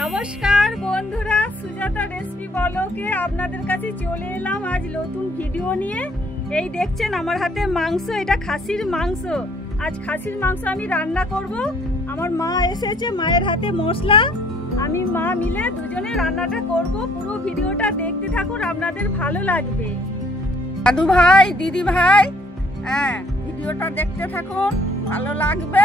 নমস্কার বন্ধুরা, সুজাতা রেসিপি ব্লগে আপনাদের কাছে চলে এলাম আজ নতুন ভিডিও নিয়ে। এই দেখছেন আমার হাতে মাংস, এটা খাসির মাংস। আজ খাসির মাংস আমি রান্না করব। আমার মা এসেছে, মায়ের হাতে মশলা, আমি মা মিলে দুজনে রান্নাটা করব। পুরো ভিডিওটা দেখতে থাকুন, আপনাদের ভালো লাগবে। দাদু ভাই, দিদি ভাই, হ্যাঁ, ভিডিওটা দেখতে থাকুন, ভালো লাগবে।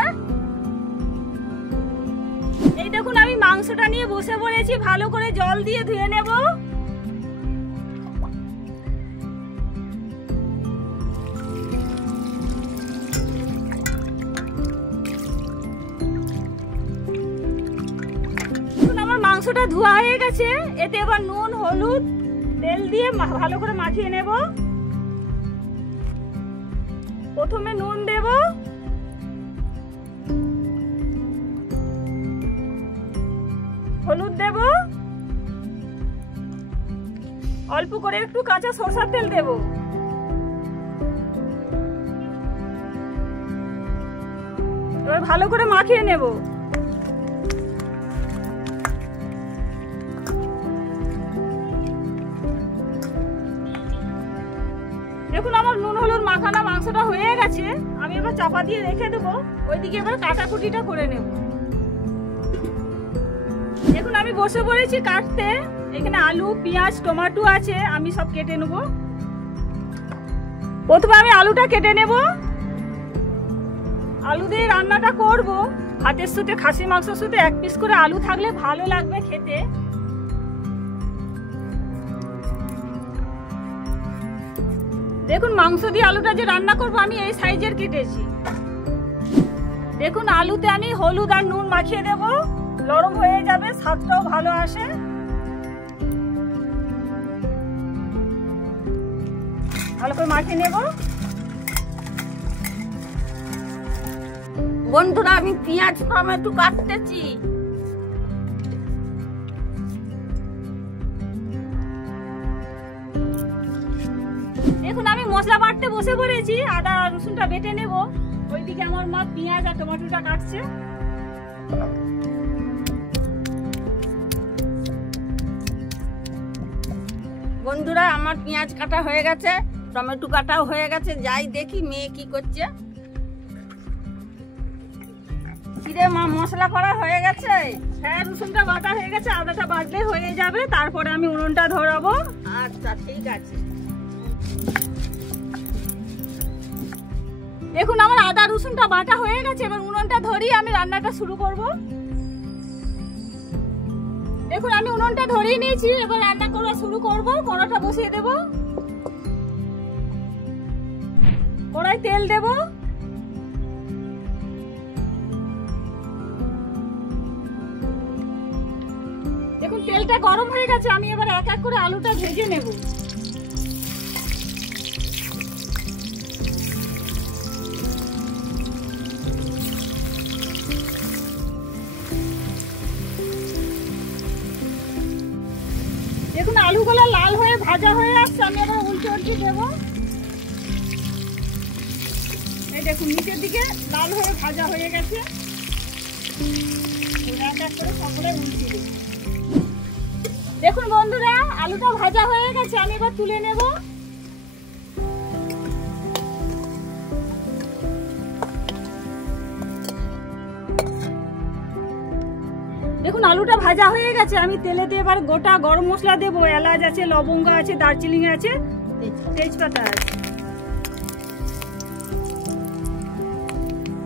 এই দেখুন আমি মাংসটা নিয়ে বসে পড়েছি, ভালো করে জল দিয়ে ধুয়ে নেব। আমার মাংসটা ধোয়া হয়ে গেছে, এতে এবার নুন, হলুদ, তেল দিয়ে ভালো করে মাখিয়ে নেব। প্রথমে নুন দেব, হলুদ দেব, অল্প করে একটু কাঁচা সরষের তেল দেব। এবার ভালো করে মাখিয়ে নেব। দেখুন আমার নুন হলুদ মাখানো মাংসটা হয়ে গেছে, আমি এবার চাপা দিয়ে রেখে দেবো। ওইদিকে এবার কাটাকুটিটা করে নেব। দেখুন আমি বসে পড়েছি কাটতে। এখানে আলু, পেঁয়াজ, টমেটো আছে, আমি সব কেটে নেব। প্রথমে আমি আলুটা কেটে নেব। আলু দিয়ে রান্নাটা করব। ভাতের সাথে, খাসি মাংসের সাথে এক পিস করে আলু থাকলে ভালো লাগবে খেতে। দেখুন মাংস দিয়ে আলুটা যে রান্না করব আমি এই সাইজের কেটেছি। দেখুন আলুতে আমি হলুদ আর নুন মাখিয়ে দেব, নরম হয়ে যাবে, স্বাদটাও ভালো আসে। ভালো করে মাখিয়ে নেব। বন্ধুরা, আমি পেঁয়াজ টমেটো কাটতেছি। দেখুন আমি মশলা বাটতে বসে পড়েছি, আদা রসুনটা বেটে নেব। ওইদিকে আমার মা পেঁয়াজ আর টমেটোটা কাটছে। বন্ধুরা, আমার পেঁয়াজ কাটা হয়ে গেছে, টমেটো কাটাও হয়ে গেছে। যাই দেখি মেয়ে কি করছে। কিরে মা, মশলা করা হয়ে গেছে? হ্যাঁ, রসুনটা বাটা হয়ে গেছে, আদাটা বাটলে হয়ে যাবে। তারপরে আমি উনুনটা ধরাবো। আচ্ছা, ঠিক আছে। দেখুন আমার আদা রসুনটা বাটা হয়ে গেছে, এবার উনুনটা ধরিয়ে আমি রান্নাটা শুরু করব। দেখুন আমি উনুনটা ধরিয়ে নিয়েছি, এবার রান্না করা শুরু করব। কড়াটা বসিয়ে দেব, কড়াই তেল দেব। দেখুন তেলটা গরম হয়ে গেছে, আমি এবার এক এক করে আলুটা ভেজে নেব। দেখুন আলুগুলো লাল হয়ে ভাজা হয়ে আসছে, আমি আবার উল্টে উল্টে দেবো। এই দেখুন নিচের দিকে লাল হয়ে ভাজা হয়ে গেছে। এক এক করে সকলে উল্টে দেব। দেখুন বন্ধুরা, আলুটা ভাজা হয়ে গেছে, আমি এবার তুলে নেব। দেখুন আলুটা ভাজা হয়ে গেছে, আমি তেলেতে এবার গোটা গরম মশলা দেবো। এলাচ আছে, লবঙ্গ আছে, দারচিনি আছে, তেজপাতা আছে।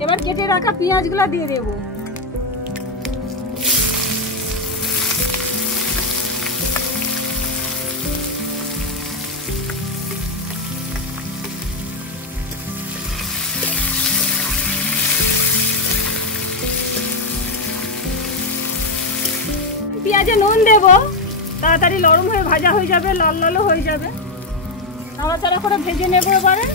এবার কেটে রাখা পেঁয়াজগুলো দিয়ে দেবো। পেঁয়াজে নুন দেব, তাড়াতাড়ি নরম হয়ে ভাজা হয়ে যাবে, লাল লালও হয়ে যাবে। নাড়াচাড়া করে ভেজে নেব এবারে।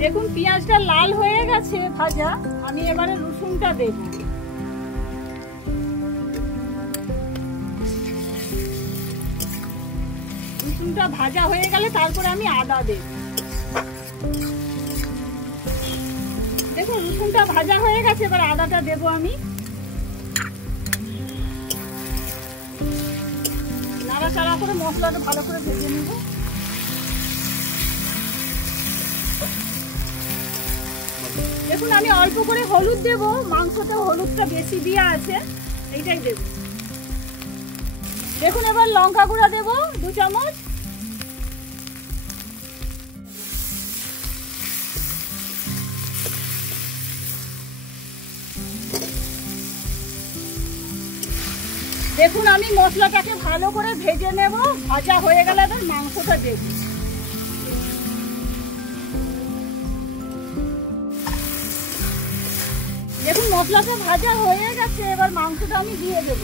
দেখুন পেঁয়াজটা লাল হয়ে গেছে ভাজা, আমি এবারে রসুনটা দেব। রসুনটা ভাজা হয়ে গেলে তারপরে আমি আদা দেব। দেখুন রসুনটা ভাজা হয়ে গেছে, এবার আদাটা দেবো আমি। নাড়াচাড়া করে মশলাটা ভালো করে ভেজে নেব। দেখুন আমি অল্প করে হলুদ দেব, মাংসতে হলুদটা বেশি দেওয়া আছে, এইটাই দেব। দেখুন এবার লঙ্কা গুঁড়া দেব 2 চামচ। দেখুন আমি মশলাটাকে ভালো করে ভেজে নেব, ভাজা হয়ে গেলে এবার মাংসটা দেব। দেখুন মশলাটা ভাজা হয়ে গেছে, এবার মাংসটা আমি দিয়ে দেব।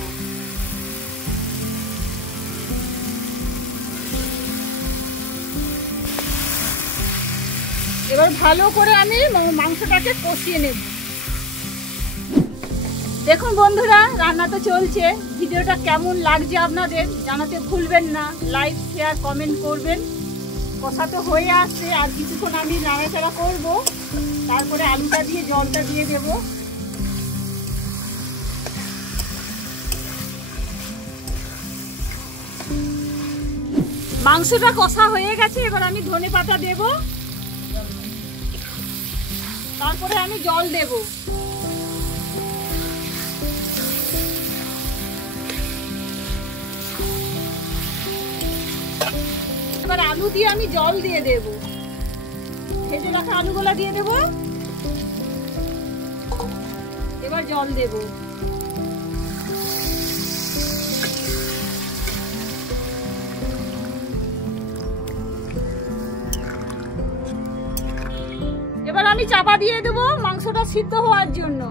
এবার ভালো করে আমি মাংসটাকে কষিয়ে নেব। দেখুন বন্ধুরা রান্না তো চলছে, ভিডিওটা কেমন লাগছে আপনাদের জানাতে ভুলবেন না, লাইক শেয়ার কমেন্ট করবেন। কষা তো হয়ে আসছে, আর কিছুক্ষণ আমি নাড়াচাড়া করব, তারপরে আলুটা দিয়ে জলটা দিয়ে দেব। মাংসটা কষা হয়ে গেছে, এবার আমি ধনেপাতা দেব, তারপরে আমি জল দেব। এবার আলু দিয়ে আমি জল দিয়ে দেব, ভেজে রাখা আলুগুলা দিয়ে দেব, এবার জল দেব। এবার আমি চাপা দিয়ে দেব মাংসটা সিদ্ধ হওয়ার জন্য।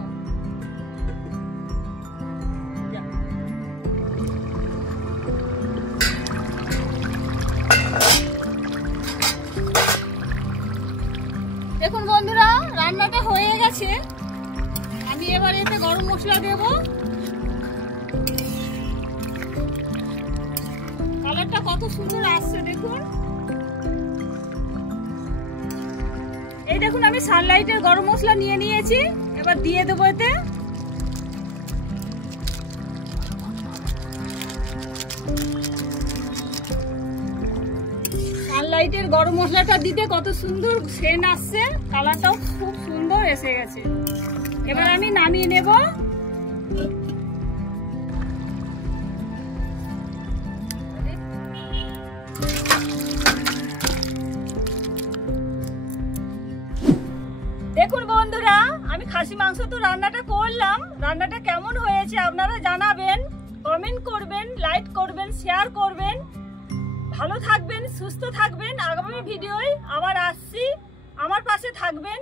দেখুন বন্ধুরা রান্নাটা হয়ে গেছে, আমি এবার এতে গরম মশলা দেব। কালারটা কত সুন্দর আসছে দেখুন। এই দেখুন আমি সানলাইটের গরম মশলা নিয়ে নিয়েছি, এবার দিয়ে দেবো এতে। সানলাইটের গরম মশলাটা দিতে কত সুন্দর সেন্ট আসছে, কালারটাও খুব সুন্দর এসে গেছে। এবার আমি নামিয়ে নেব। দেখুন বন্ধুরা আমি খাসি মাংস তো রান্নাটা করলাম, রান্নাটা কেমন হয়েছে আপনারা জানাবেন, কমেন্ট করবেন, লাইক করবেন, শেয়ার করবেন। ভালো থাকবেন, সুস্থ থাকবেন। আগামী ভিডিওয় আবার আসছি, আমার পাশে থাকবেন।